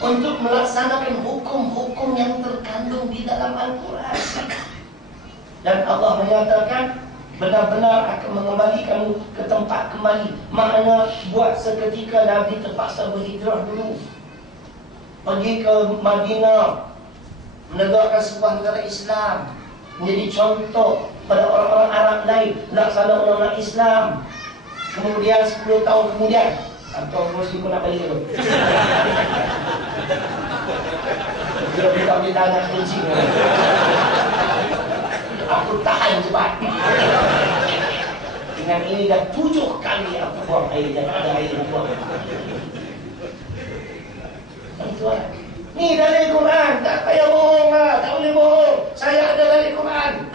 untuk melaksanakan hukum-hukum yang terkandung di dalam Al-Quran. Dan Allah menyatakan benar-benar akan mengembalikan ke tempat kembali. Makna buat seketika Nabi terpaksa berhijrah dulu, pergi ke Madinah, menegakkan sebuah negara Islam, menjadi contoh pada orang-orang Arab lain laksana undang-undang Islam. Kemudian 10 tahun kemudian, atau mesti pun nak balik dulu. Kita boleh tahan nak kencing. Aku tahan cepat. Dengan ini dah 7 kali aku buang air dan ada air yang buang. Tuan, ni dari Quran, tak payah bohong lah, tak boleh bohong. Saya ada dari Quran.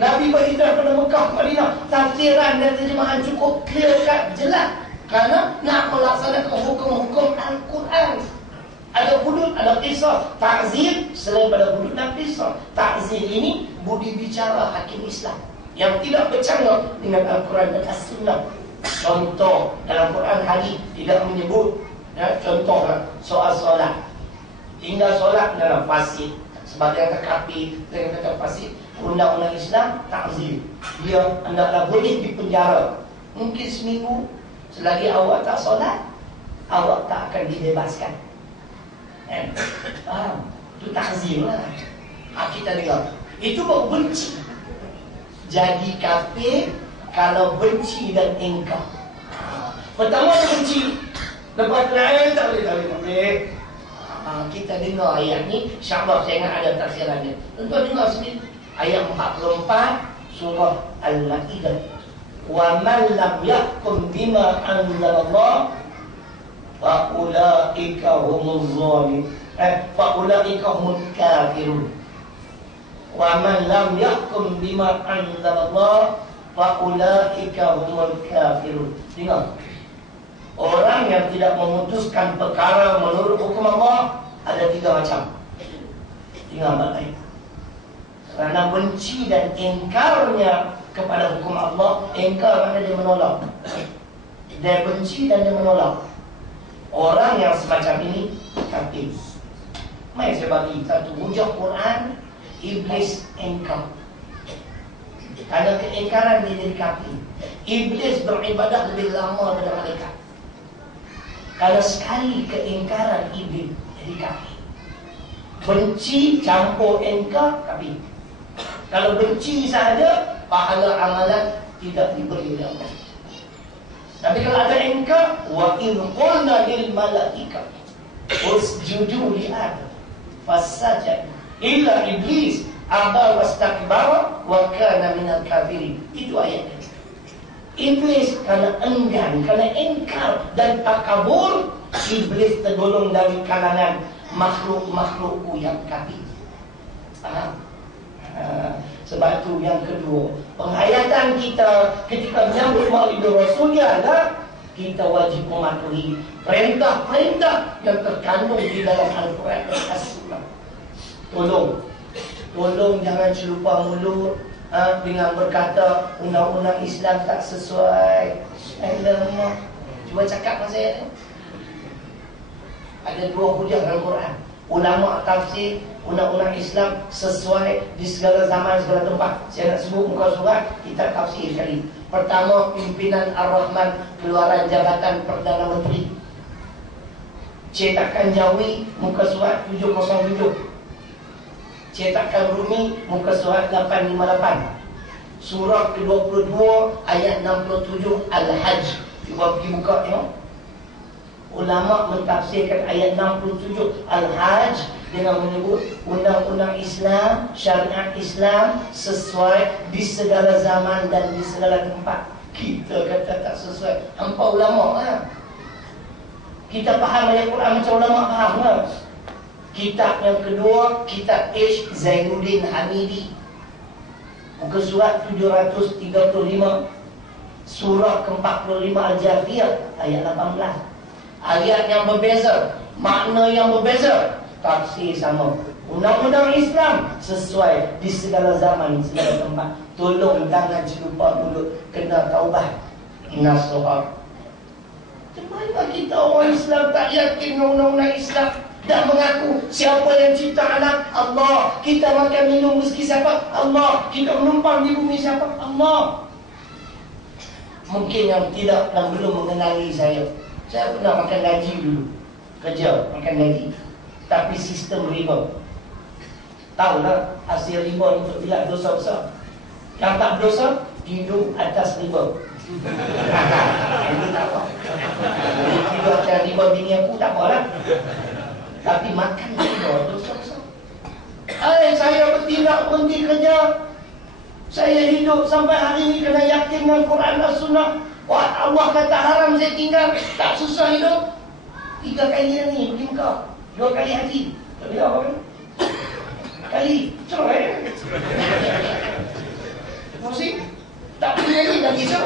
Nabi berhijrah pada Mekah, Madinah, tafsiran dan terjemahan cukup clear cut, jelas. Kerana nak melaksanakan hukum-hukum Al-Quran. Ada hudud, ada kisah. Ta'zir selain pada hudud dan kisah. Ta'zir ini budi bicara hakim Islam yang tidak bercanggah dengan Al-Quran dan As-Sunnah. Contoh dalam Quran hadis tidak menyebut, ya, contoh soal solat. Tinggal solat dalam fasid. Sebagai kata kafir, dengan kata fasid. Undang-undang Islam ta'zir. Dia hendaklah boleh dipenjara. Mungkin seminggu. Selagi awak tak solat, awak tak akan dibebaskan. Faham? Itu ta'zir lah. Kita dengar. Itu baru benci. Jadi kafir kalau benci dan engkar. Pertama benci, lepas lain tak boleh. Kita dengar ayat ni, insya-Allah saya ingat ada tafsirannya. Tuan dengar sendiri. Ayat 44 surah Al-Maidah. Wa man lam yahkum bima anzalallah fa ulaika humuz zalimun. Fa ulaika humul kafirun. Wa man lam yahkum bima anzalallah fa ulaika humul kafirun. Dengar. Orang yang tidak memutuskan perkara menurut hukum Allah ada 3 macam. Dengar baik-baik. Kerana benci dan ingkarnya kepada hukum Allah, ingkar maknanya dia menolak. Dia benci dan dia menolak. Orang yang semacam ini kafir. Mari saya bagi satu hujah Quran. Iblis ingkar. Kerana keingkaran dia jadi kafir. Iblis beribadah lebih lama daripada malaikat. Kalau sekali keingkaran iblis jadi kafir. Benci campur ingkar kafir. Kalau benci sahaja, pahala amalan tidak diberi oleh Allah. Tapi kalau ada ingkar, wa in qulna lil malaika usjudu li Adam fasajad illa iblis aba wastakbara wa kana minal kafirin. Itu ayatnya. Iblis kerana enggan, kerana ingkar dan takabur, iblis tergolong dari kalangan makhluk-makhlukku yang kafir. Faham? Sebab itu yang kedua, penghayatan kita ketika menyambut Maulid Rasulnya adalah kita wajib mematuhi perintah-perintah yang terkandung di dalam Al-Quran dan As-Sunnah. Tolong jangan celupa mulut dengan berkata undang-undang Islam tak sesuai. Alamak, cuba cakap dengan saya. Ada 2 hujah dalam Quran. Ulama tafsir undang-undang Islam sesuai di segala zaman, segala tempat. Saya nak sebut muka surat kitab tafsir sekali. Pertama, pimpinan Ar-Rahman, keluaran Jabatan Perdana Menteri. Cetakan Jawi, muka surat 707. Cetakan Rumi, muka surat 858. Surah ke-22 ayat 67 Al-Hajj. Cuba pergi buka tengok. Ulama mentafsirkan ayat 67 Al-Hajj dengan menyebut undang-undang Islam, syariat Islam sesuai di segala zaman dan di segala tempat. Kita kata tak sesuai, hampa ulama lah. Kita faham ayat Quran macam ulama faham lah. Kitab yang kedua, kitab H. Zainuddin Hamidi, muka surat 735, surah ke-45 Al-Jathiyah ayat 18. Ayat yang berbeza, makna yang berbeza, tafsir sama. Undang-undang Islam sesuai di segala zaman, segala tempat. Tolong jangan celupa mulut, kena taubat nasuha. Macam mana kita orang Islam tak yakin dengan undang-undang Islam dan mengaku siapa yang cipta anak? Allah. Kita makan minum rezeki siapa? Allah. Kita menumpang di bumi siapa? Allah. Mungkin yang tidak dan belum mengenali saya pernah makan gaji dulu. Kerja, makan gaji. Tapi sistem riba. Tahu tak hasil riba untuk bila dosa besar. Yang tak berdosa, hidup atas riba. Ini tak apa. Hidup atas riba bini aku tak apalah. Tapi makan riba dosa besar. Saya bertindak berhenti kerja. Saya hidup sampai hari ini kena yakin dengan Quran dan Sunnah. Wah, Allah kata haram saya tinggal. Tak susah hidup. 3 kali dah ni pergi Mekah. 2 kali haji. Tak boleh apa kan? Kali. Cerai. Musik. Tak boleh lagi dah kisah.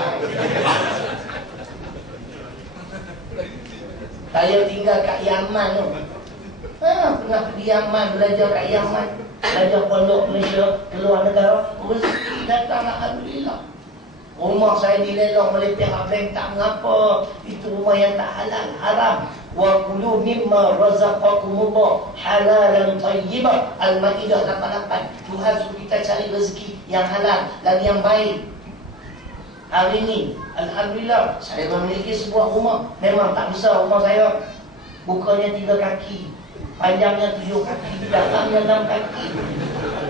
Saya tinggal kat Yaman tu. Pernah pergi Yaman, belajar kat Yaman. Belajar pondok Malaysia, keluar negara. Rezeki datang, alhamdulillah. Rumah saya dilelong oleh pihak bank, tak mengapa. Itu rumah yang tak halal, haram. Wa kulu mimma razaqakumullah halalan tayyiban. Al-Maidah 88. Tuhan suruh kita cari rezeki yang halal dan yang baik. Hari ini alhamdulillah saya memiliki sebuah rumah. Memang tak besar rumah saya. Bukannya 3 kaki, panjangnya 7 kaki, dalamnya 6 kaki.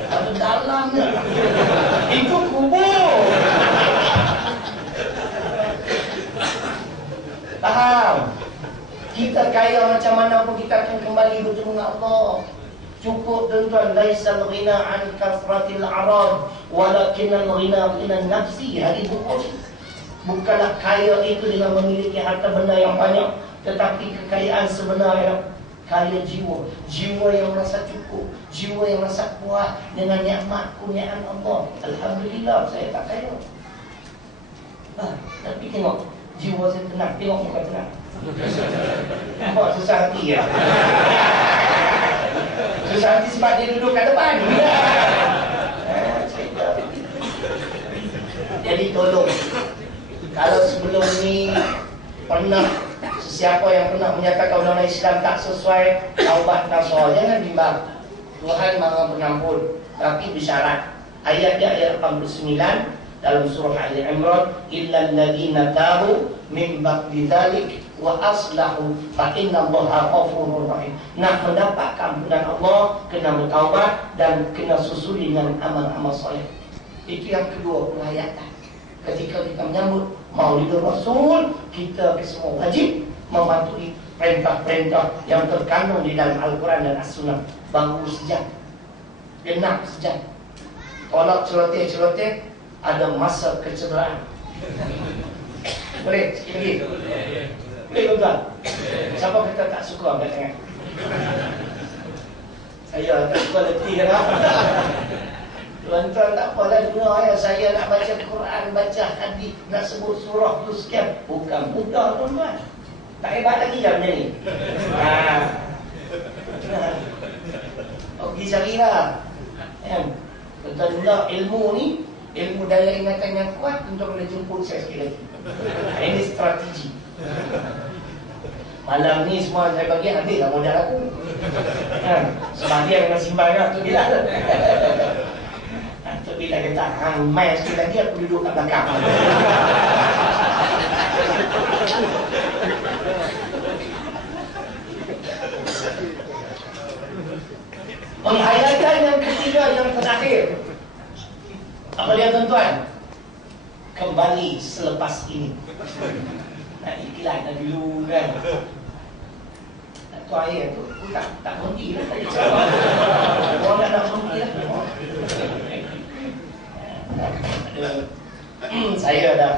Ada dalamnya. Itu kubur. Faham? Kita kaya macam mana pun kita akan kembali bertemu dengan Allah. Cukup tuan-tuan, laisal ghina an kasratil arad walakinal ghina minan nafsi. Hadis Bukhari. Bukanlah kaya itu dengan memiliki harta benda yang banyak, tetapi kekayaan sebenarnya kaya jiwa. Jiwa yang merasa cukup, jiwa yang merasa puas dengan nikmat kurniaan Allah. Alhamdulillah saya tak kaya. Tapi tengok jiwa saya tenang, tengok muka tenang. Nampak susah hati ya? Susah hati sebab dia duduk kat depan. Jadi tolong, kalau sebelum ni pernah sesiapa yang pernah menyatakan undang-undang Islam tak sesuai, taubat nasuha, jangan bimbang. Tuhan Maha Pengampun, tapi bersyarat. Ayat dia ayat 89 dalam surah Ali Imran, illal ladzina tabu min ba'di dzalik wa aslahu fa innallaha ghafurur rahim. Nak mendapat ampunan Allah, kena bertaubat dan kena susuli dengan amal-amal soleh. Itu yang kedua penghayatan. Ketika kita menyambut Maulidul Rasul, kita semua wajib mematuhi perintah-perintah yang terkandung di dalam Al-Quran dan As-Sunnah. Bangun sejak, genap sejak, tolak celoteh-celoteh, ada masa kecederaan. Boleh? Sikit lagi? Boleh tuan-tuan? Siapa kata tak suka angkat tangan? Saya tak suka letih kan? Tuan-tuan tak apalah dengar ya, saya nak baca Quran, baca hadis, nak sebut surah tu sekian. Bukan mudah tuan-tuan. Tak hebat lagi dah benda ni. Pergi carilah. Tuan-tuan dengar ilmu ni, ilmu daya ingatan yang kuat, tuan-tuan boleh jemput saya sekali lagi. Ini strategi. Malam ni semua saya bagi habislah modal aku. Sebahagian dengan simpan tu bila. Tu bila kata hang mai sekali lagi aku duduk kat belakang. Penghayatan yang ketiga yang terakhir. Apa dia tuan-tuan? Kembali selepas ini. Nak iklan dah dulu kan. Tu air tu aku tak berhenti lah tadi cakap. Orang nak berhenti lah. Saya dah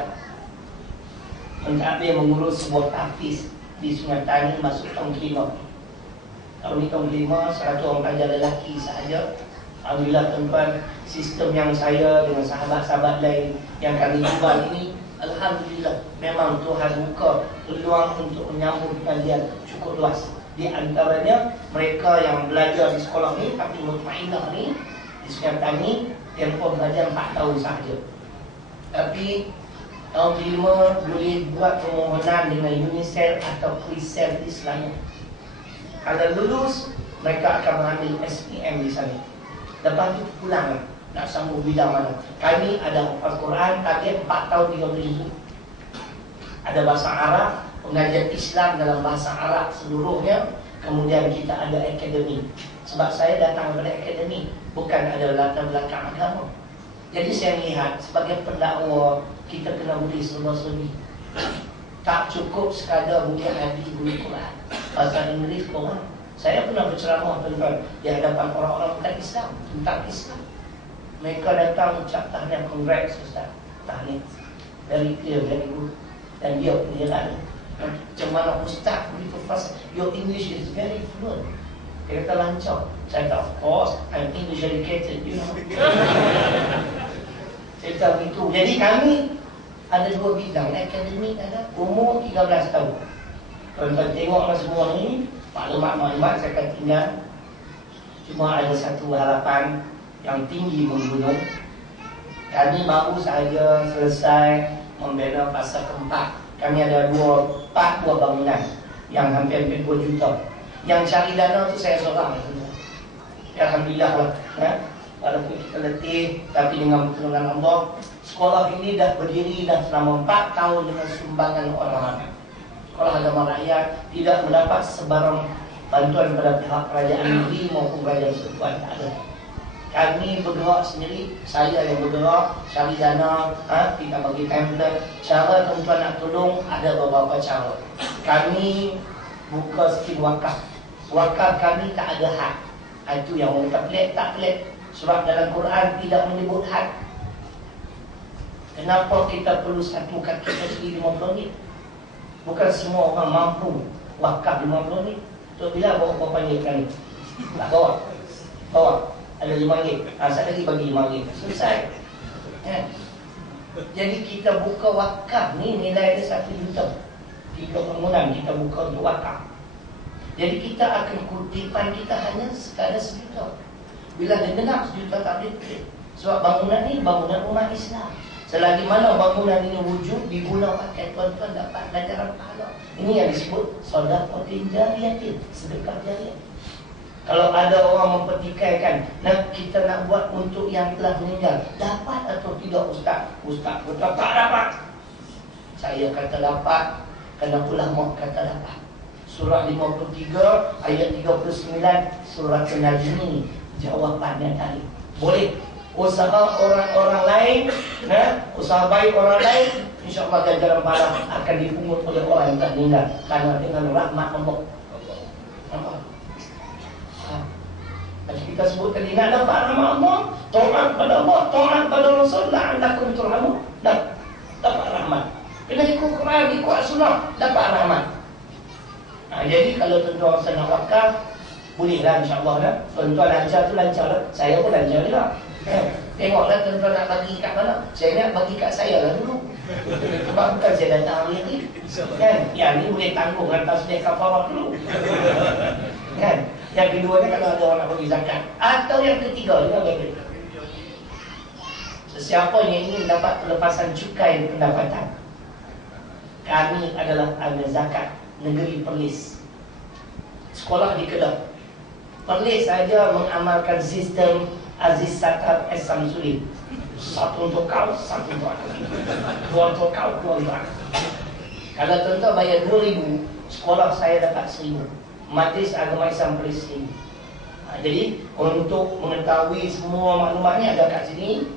mentadbir mengurus sebuah tahfiz di Sungai Tani masuk tahun kelima. Tahun ni tahun kelima, 100 orang pelajar lelaki sahaja. Alhamdulillah tuan-tuan, sistem yang saya dengan sahabat-sahabat lain yang kami buat ini, alhamdulillah memang Tuhan buka peluang untuk menyambung pengajian cukup luas. Di antaranya mereka yang belajar di sekolah ni tapi mutmainah ni di Sungai Tani, tempoh belajar 4 tahun sahaja. Tapi Tahun kelima boleh buat permohonan dengan UNICEF atau Krisel Islam. Kalau lulus, mereka akan mengambil SPM di sana. Lepas itu pulang nak sambung bidang mana. Kami ada Al-Quran, target 4 tahun 30 ribu. Ada bahasa Arab, pengajian Islam dalam bahasa Arab seluruhnya. Kemudian kita ada akademi. Sebab saya datang daripada akademi, bukan ada latar belakang agama. Jadi saya melihat sebagai pendakwa, kita kena beri serba-serbi. Tak cukup sekadar beri hadis, beri Quran. Bahasa Inggeris korang. Saya pernah berceramah tuan-tuan di hadapan orang-orang bukan Islam tentang Islam. Mereka datang ucap tahniah, congrats Ustaz. Tahniah. Very clear, very good. Dan dia penilai macam mana Ustaz begitu fast. Your English is very fluent. Dia kata lancar. Saya kata, of course, I'm English educated, you know. Saya kata begitu. Jadi kami ada 2 bidang. Akademik ada umur 13 tahun. Tuan-tuan tengoklah semua ni, maklumat-maklumat saya akan tinggal. Cuma ada satu harapan yang tinggi membunuh. Kami baru sahaja selesai membina fasa keempat. Kami ada 4 buah bangunan yang hampir 2 juta. Yang cari dana tu saya seorang. Alhamdulillah lah. Walaupun kita letih, tapi dengan pertolongan Allah, sekolah ini dah berdiri dah selama 4 tahun dengan sumbangan orang ramai. Sekolah agama rakyat tidak mendapat sebarang bantuan pada pihak kerajaan negeri maupun kerajaan persekutuan, tak ada. Kami bergerak sendiri, saya yang bergerak, cari dana, kita bagi pamphlet. Cara tuan-tuan nak tolong ada beberapa cara. Kami buka skim wakaf. Wakaf kami tak ada had. Itu yang orang tak pelik. Sebab dalam Quran tidak menyebut had. Kenapa kita perlu satu kaki sendiri 50 ringgit? Bukan semua orang mampu wakaf 50 ringgit. So bila bawa panggil kali? Tak bawa. Ada 5 ringgit. Satu lagi bagi 5 ringgit. Selesai. Jadi kita buka wakaf ni nilai dia 1 juta. 3 bangunan kita buka untuk wakaf. Jadi kita akan kutipan kita hanya sekadar 1 juta. Bila dia genap 1 juta tak boleh. Sebab bangunan ni bangunan umat Islam. Selagi mana bangunan ini wujud, diguna pakai tuan-tuan dapat ganjaran pahala. Ini yang disebut sedekah jariah, sedekah jariah. Kalau ada orang mempertikaikan, kita nak buat untuk yang telah meninggal, dapat atau tidak Ustaz? Ustaz kata tak dapat. Saya kata dapat, kerana ulama kata dapat. Surah 53 ayat 39 surah An-Najm, jawapannya tadi. Boleh. Usaha orang-orang lain, usaha baik orang lain, insya-Allah ganjaran pahala akan dipungut oleh orang yang tak meninggal karena dengan rahmat Allah. Macam kita sebut tadi, nak dapat rahmat Allah, taat pada Allah, taat pada Rasul, la'allakum turhamun. Dapat rahmat. Kena ikut Quran, ikut sunnah, dapat rahmat. Jadi kalau tuan-tuan rasa nak wakaf, bolehlah insya-Allah. Tuan-tuan lancar tu lancar lah. Saya pun lancar juga. Tengoklah tuan-tuan nak bagi kat mana. Saya nak bagi kat saya lah dulu. Sebab bukan saya datang hari ni. Kan? Yang ni boleh tanggung atas dia kafarah dulu. Kan? Yang kedua ni kalau ada orang nak bagi zakat. Atau yang ketiga juga boleh. Sesiapa yang ingin dapat pelepasan cukai pendapatan, kami adalah ahli zakat negeri Perlis. Sekolah di Kedah. Perlis saja mengamalkan sistem Aziz Satar S. Samsudin. Satu untuk kau, satu untuk aku. Dua untuk kau, dua untuk aku. Kalau tuan-tuan bayar 2,000, sekolah saya dapat 1,000. Majlis Agama Islam Perlis 1,000. Jadi untuk mengetahui semua maklumat ni ada kat sini.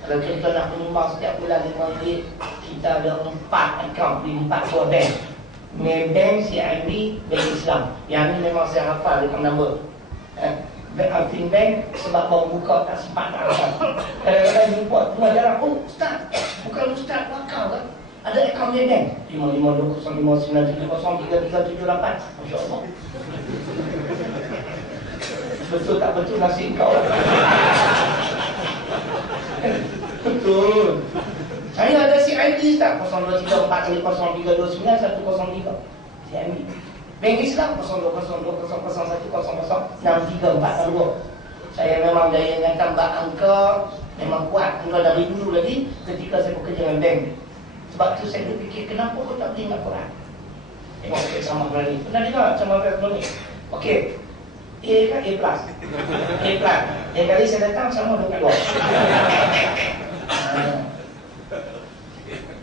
Kalau kita nak menyumbang setiap bulan 5 ringgit, kita ada 4 akaun di 4 buah bank. Maybank, CIMB, Bank Islam. Yang ni memang saya hafal dekat nombor. Alfin Bank sebab baru buka tak sempat tak hafal. Kadang-kadang jumpa pengajaran, oh Ustaz, bukan Ustaz wakaf kan? Ada akaun Maybank 552059303378. Masya Allah. Betul tak betul nasib kau lah. Betul. Saya ada CID Ustaz 023403291003. CID. Bank Islam 020201006342. Saya memang gaya ingat tambah angka Memang kuat. Mula dari dulu lagi ketika saya bekerja dengan bank. Sebab tu saya berfikir, kenapa kau tak beli Al-Quran? Tengok sikit sama berani. Pernah dengar sama berani? Okey. A kan A plus. A plus. Yang kali saya datang sama dengan keluar.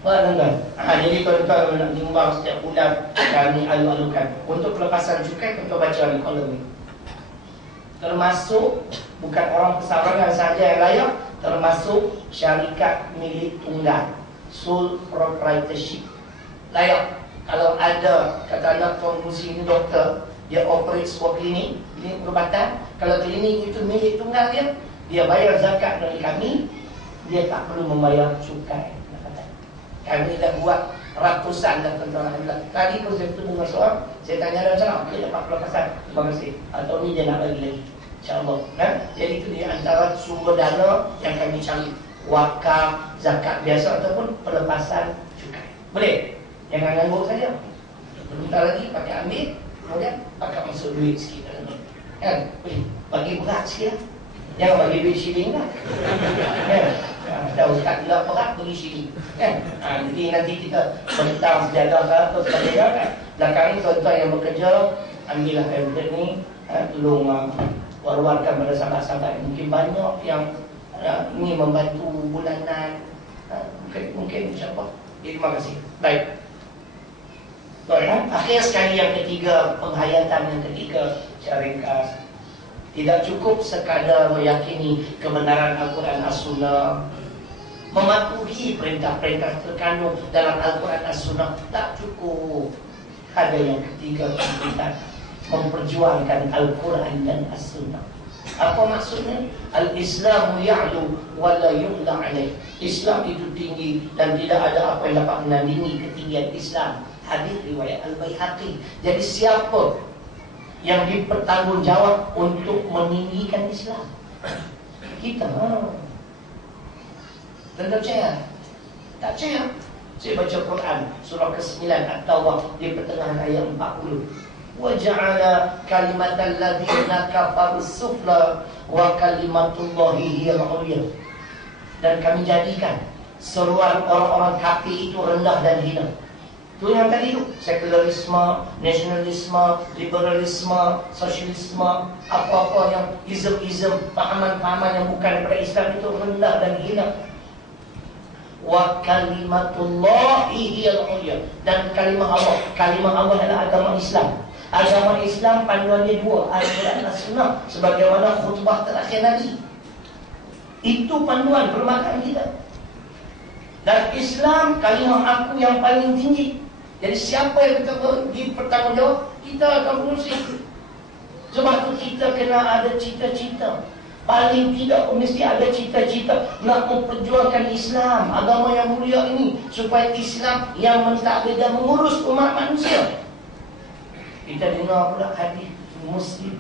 Tuan-tuan. Jadi tuan-tuan nak nyumbang setiap bulan kami alu-alukan. Untuk pelepasan cukai, tuan-tuan baca ni kolom ni. Termasuk bukan orang persabangan sahaja yang layak, termasuk syarikat milik tunggal, sole proprietorship. Layak. Kalau ada, kata anak Tuan Muzi ni doktor, dia operate sebuah klinik perubatan. Kalau klinik itu milik tunggal dia bayar zakat dari kami, dia tak perlu membayar cukai. Kami dah buat ratusan dah tuan-tuan. Tadi pun saya bertemu dengan seorang, saya tanya dia macam mana, okey dapat pelepasan, terima kasih. Atau ni dia nak bagi lagi, insyaAllah. Jadi itu di antara sumber dana yang kami cari, wakaf, zakat biasa ataupun pelepasan cukai. Boleh? Jangan nganggur saja. Bentar lagi pakai ambil, kemudian pakai masuk duit sikit dalam ni. Kan? Boleh? Bagi berat sikit lah. Jangan bagi duit shilling lah. Kan? Dah ustaz tidak berat bagi shilling. Kan? Jadi nanti kita bentang sejadah ke atau sebagainya kan. Belakang ni tuan-tuan yang bekerja, ambillah pamphlet ni, tolong war-warkan pada sahabat-sahabat. Mungkin banyak yang ingin membantu bulanan. Mungkin insyaAllah. Terima kasih. Baik. Akhir sekali yang ketiga, penghayatan yang ketiga, secara ringkas. Tidak cukup sekadar meyakini kebenaran Al-Quran As-Sunnah, mematuhi perintah-perintah terkandung dalam Al-Quran As-Sunnah, tak cukup. Ada yang ketiga, kita memperjuangkan Al-Quran dan As-Sunnah. Apa maksudnya? Al-Islamu ya'lu wa la yu'la alaih. Islam itu tinggi dan tidak ada apa yang dapat menandingi ketinggian Islam. Hadis riwayat Al-Baihaqi. Jadi siapa yang dipertanggungjawab untuk meninggikan Islam? Kita. Dan tak percaya? Tak percaya? Saya baca Quran surah ke-9 At-Tawbah di pertengahan ayat 40. Wa ja'ala kalimatal ladzina kafaru sufla wa kalimatullahi hiyal 'ulya. Dan kami jadikan seruan orang-orang kafir itu rendah dan hina. Itu yang tadi tu, sekularisme, nasionalisme, liberalisme, sosialisme, apa-apa yang ism-ism, pahaman-pahaman yang bukan daripada Islam itu rendah dan hina. Wa kalimatullahi hiyal 'ulya. Dan kalimah Allah adalah agama Islam. Agama Islam panduannya dua, Al-Quran dan As-Sunnah, sebagaimana khutbah terakhir Nabi. Itu panduan permakaan kita. Dan Islam kalimah aku yang paling tinggi. Jadi siapa yang dipertanggungjawab? Kita akan fungsi. Sebab tu kita kena ada cita-cita. Paling tidak mesti ada cita-cita nak memperjuangkan Islam, agama yang mulia ini, supaya Islam yang mentadbir dan mengurus umat manusia. Kita dengar pula hadis Muslim,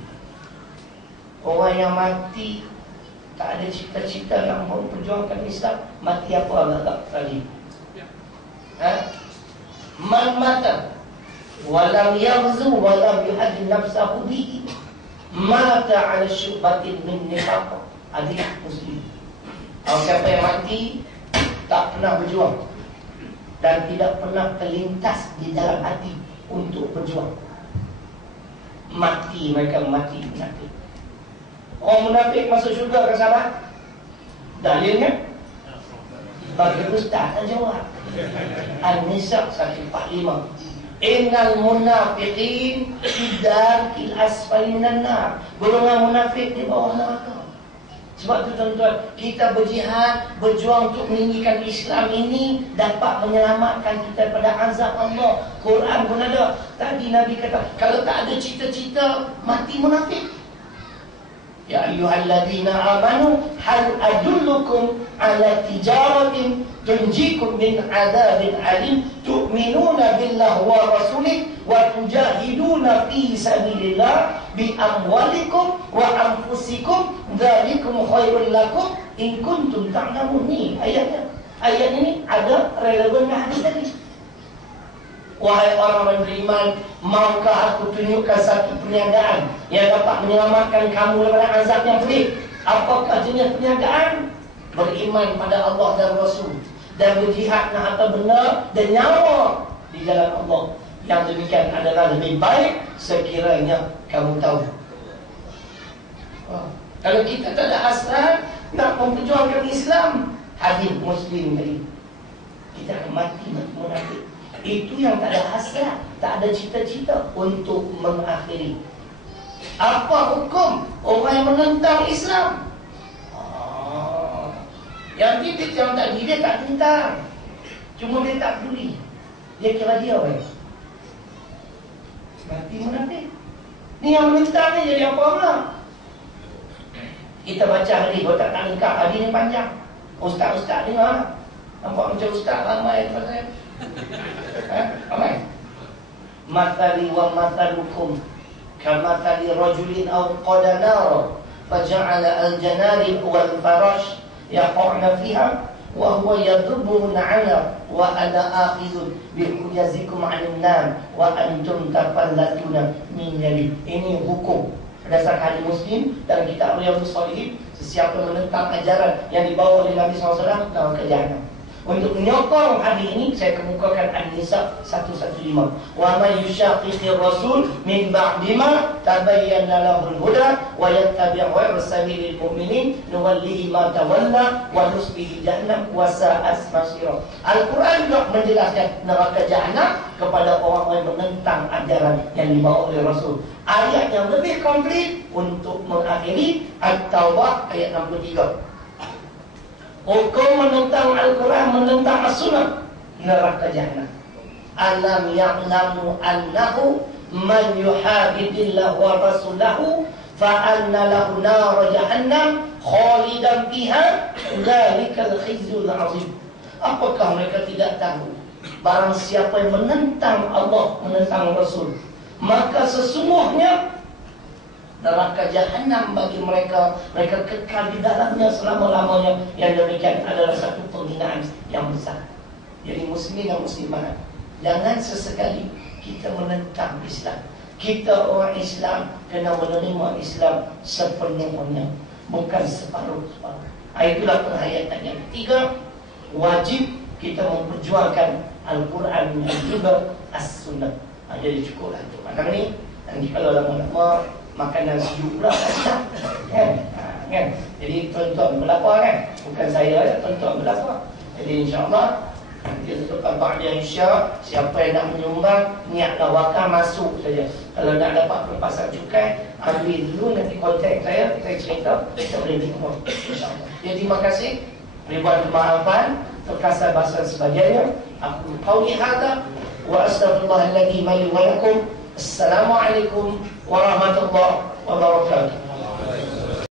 orang yang mati tak ada cita-cita nak memperjuangkan Islam, mati apa agak lagi? Man mata walam yaghzu walam yuhad nafsahu bihi mata ala syubatin min nifaq. Hadis Muslim. Kalau siapa yang mati tak pernah berjuang dan tidak pernah terlintas di dalam hati untuk berjuang, mati, mereka mati munafik. Orang munafik masuk syurga ke sahabat? Dalilnya bagi ustaz tak jawab. An-Nisa 145. Innal munafiqin fi darkil asfali minan nar. Golongan munafik di bawah neraka. Sebab tu tuan-tuan, kita berjihad, berjuang untuk meninggikan Islam ini dapat menyelamatkan kita pada azab Allah. Quran pun ada. Tadi Nabi kata, kalau tak ada cita-cita, mati munafik. Ya ayyuhalladzina amanu hal adullukum ala tijaratin tunjikum min adzabin alim tu'minuna billahi wa rasulih wa tujahiduna fi sabilillah bi amwalikum wa anfusikum dzalikum khairul lakum in kuntum ta'lamun. Ni ayatnya. Ayat ini ada relevan dengan hadis tadi. Wahai orang beriman, maukah aku tunjukkan satu perniagaan yang dapat menyelamatkan kamu daripada azab yang pedih? Apakah jenis perniagaan? beriman pada Allah dan Rasul, dan berjihad nak harta benda dan nyawa di jalan Allah. Yang demikian adalah lebih baik sekiranya kamu tahu. Kalau kita tak ada hasrat nak memperjuangkan Islam, hadir Muslim tadi, kita akan mati munafik. Itu yang tak ada hasrat, tak ada cita-cita untuk mengakhiri. Apa hukum orang yang menentang Islam? Yang titik yang tadi dia tak tentang, cuma dia tak peduli. Dia kira dia apa? Mati munafik. Ni yang menentang ni jadi apa-apa. Kita baca hadis, tak lengkap. Hadis ni panjang. Ustaz-ustaz dengar. Nampak macam ustaz ramai pasal. Ramai. Matali wa matalukum kamatali rajulin aw qadana faja'ala al-janari wal farash yaqa'na fiha wa huwa yadhubuna 'ala wa ana akhidun bi hujazikum 'anil nar wa antum tafallatuna min yali. Ini hukum berdasarkan hadis Muslim dalam kitab Riyadhus Shalihin. Sesiapa menentang ajaran yang dibawa oleh Nabi SAW dalam ke jahannam. Untuk menyokong hadis ini, saya kemukakan An-Nisa 115. Wa may yushaqiqir rasul min ba'di ma tabayyana lahul huda wa yattabi' ghayra sabilil mu'minin nuwallihi ma tawalla wa nuslihi jahannam wa sa'at masira. Al-Quran juga menjelaskan neraka jahannam kepada orang yang menentang ajaran yang dibawa oleh Rasul. Ayat yang lebih komplit untuk mengakhiri At-Taubah ayat 63. Hukum menentang Al-Quran, menentang As-Sunnah, neraka jahannam. Alam ya'lamu annahu man yuhabidillahu wa rasulahu fa'anna lahu nar jahannam khalidan fiha dzalikal khizyul 'azim. Apakah mereka tidak tahu? Barang siapa yang menentang Allah, menentang Rasul, maka sesungguhnya neraka jahannam bagi mereka, mereka kekal di dalamnya selama-lamanya. Yang demikian adalah satu penghinaan yang besar. Jadi muslimin dan muslimat, jangan sesekali kita menentang Islam. Kita orang Islam kena menerima Islam sepenuhnya, bukan separuh-separuh. Itulah penghayatan yang ketiga. Wajib kita memperjuangkan Al-Quran dan juga As-Sunnah. Jadi cukuplah untuk makan ni. Nanti kalau lama-lama makanan sejuk pula kan? Kan? Jadi tuan-tuan berlapar kan? Bukan saya, tuan-tuan berlapar. Jadi insyaAllah nanti lepas ba'da Isya, siapa yang nak menyumbang, niatlah wakar masuk saja. Kalau nak dapat pelepasan cukai, ambil dulu, nanti kontak saya cerita, kita boleh jumpa insyaAllah. Jadi terima kasih, ribuan kemaafan, terkasar bahasa sebagainya. Aku qauli hadza wa astaghfirullahaladzim li wa lakum. Assalamualaikum warahmatullahi wabarakatuh.